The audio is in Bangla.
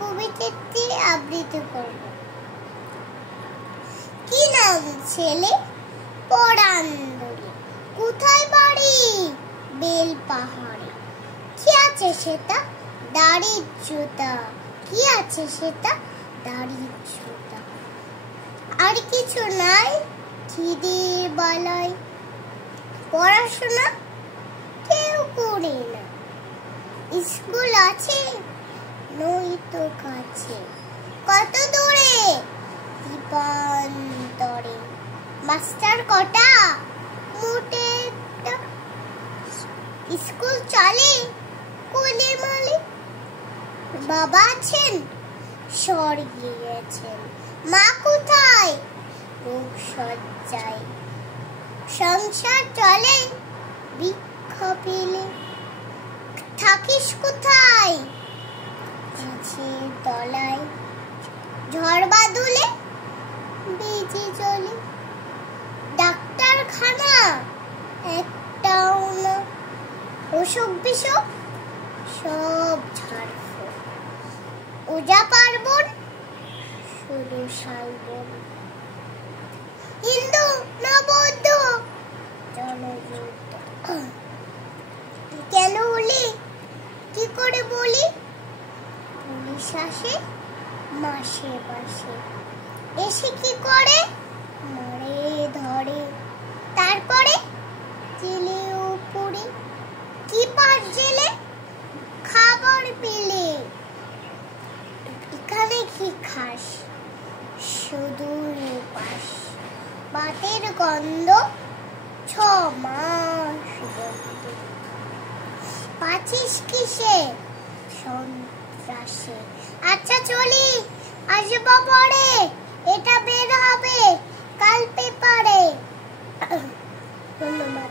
কবিতাটি আবৃত্তি করব। কি নাম ছেলে? পরাণ দুলি। কোথায় বাড়ি? বেল পাহাড়ে। কি আছে সেটা? দাড়ির জুতা। কি আছে সেটা? দাড়ির জুতা। আর কিছু নাই? খিদের বালাই। পড়াশোনা কেউ করে না। স্কুল আছে? নয়তো কাছে। কত দূরে? দীপান্তরে। মাস্টার কটা? মোটে একটা। স্কুল চলে কোলে মালে। বাবা আছেন? স্বর্গে গেছেন। মা কোথায়? রোগ শয্যায়। সংসার চলে ভিক্ষা পেলে। থাকিস কোথায়? গাছের তলায়। ঝড় বাদলে বেজে চলে। ডাক্তারখানা একটাও না। অসুখ বিসুখ সব ঝাড়ফুঁক। পূজা পার্বণ শুধু শালবন। হিন্দু না বৌদ্ধ? জনযুদ্ধ। কেন হলি? কি করে বলি? পুলিশ আসে মাসে মাসে। এসে কি করে? মারে ধরে। তারপরে জেলে উপরে। কি পাস জেলে? খাবার পেলে। এখানে কি খাস? শুধু উপাস। বাতের গন্ধ 6 মাস বন্ধ। পাচ্ছিস কিসে? সন্ত্রাসে। আচ্ছা চলি, আসবো পরে। এটা বের হবে কাল পেপারে। ধন্যবাদ।